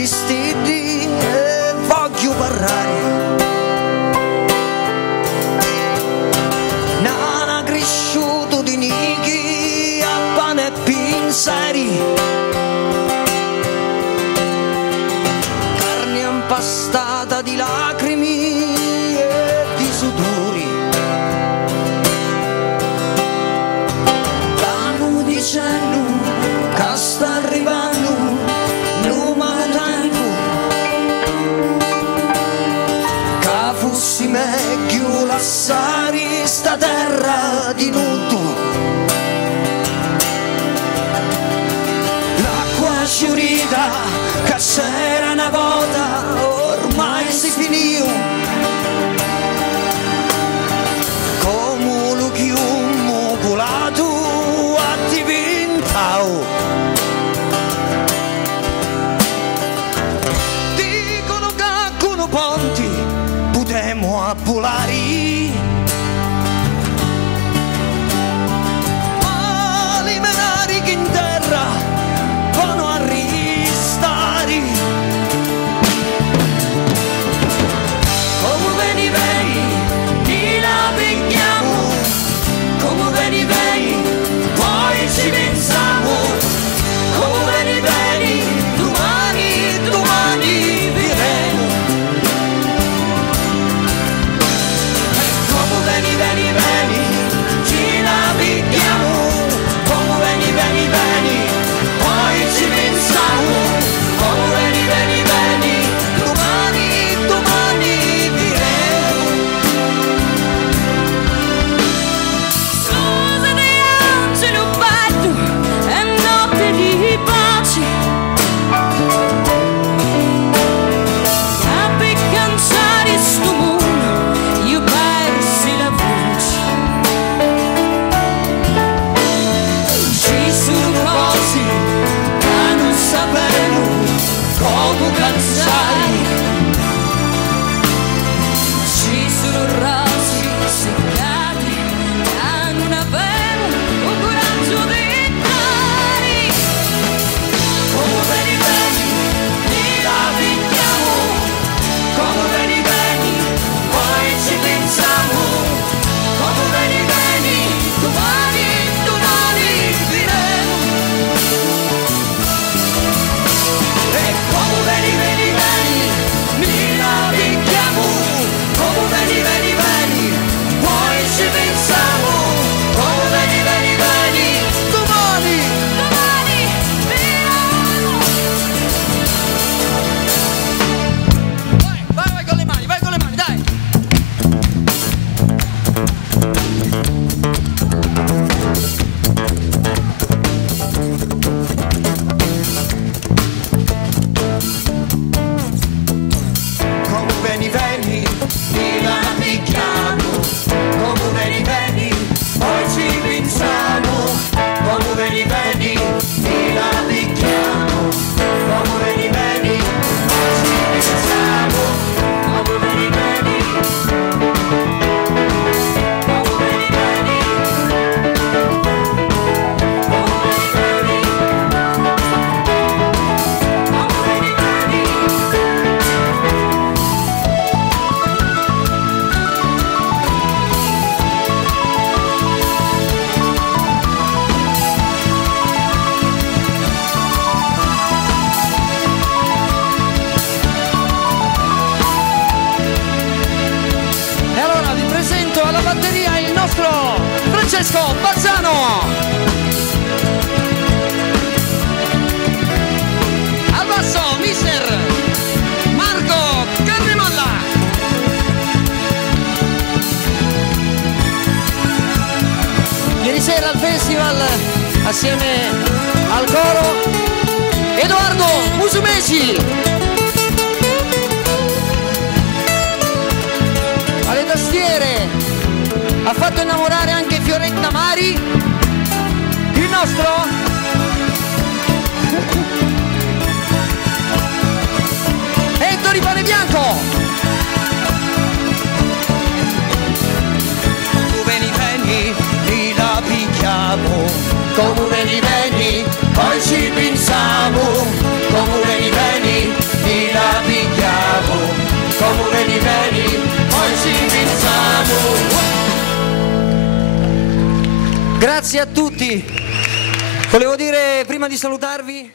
di stidi e voglio parlare. Nana cresciuto di nichi a pane e pinzeri, carne impastata di lacrime e di sudori. Stanno dicendo che sta arrivando l'umano tempo, che fossi meglio lasciare sta terra di nudo. L'acqua sciurita che c'era una volta ormai si finì, come lo chiumo colato a diventao. Dicono che con i ponti potremo appolare, ma le menari che in terra vanno a ristare. Come veni veni, ti la picchiamo, come veni veni, poi ci pensiamo, come veni veni, domani, domani diremo. E come veni veni veni, ci la picchiamo, come veni veni veni, poi ci pensiamo, come veni veni veni, domani, domani diremo. Scusa di angelo batto, è notte di pace, a per cansare sto mondo io persi la voce. Ci sono cose che non sapevo come cansare, ci sono rose seccate che non avevo il coraggio di dare. Come veni veni, ti la picchiamo, come veni veni, poi ci pensiamo, come veni veni, domani, domani diremo. E come veni veni veni, mi la picchiamo, come veni veni veni, poi ci pensiamo, come veni veni veni, domani. Domani diremo. Vai con le mani, dai! Come veni veni, ti la picchiamo, come veni veni, poi ci pensiamo, come veni veni, ti la picchiamo, come veni veni, poi ci pensiamo, come veni veni, come veni veni, come veni veni, come veni veni. E allora vi presento alla batteria il nostro Francesco Bazzano. Al basso mister Marco Carnemolla. Ieri sera al festival assieme al coro Edoardo Musumeci. Alle tastiere ha fatto innamorare anche Fioretta Mari, il nostro Ettore Pane Bianco. Come veni veni, ti la picchiamo, come veni veni, poi ci pensiamo, come veni veni, Grazie a tutti. Volevo dire, prima di salutarvi,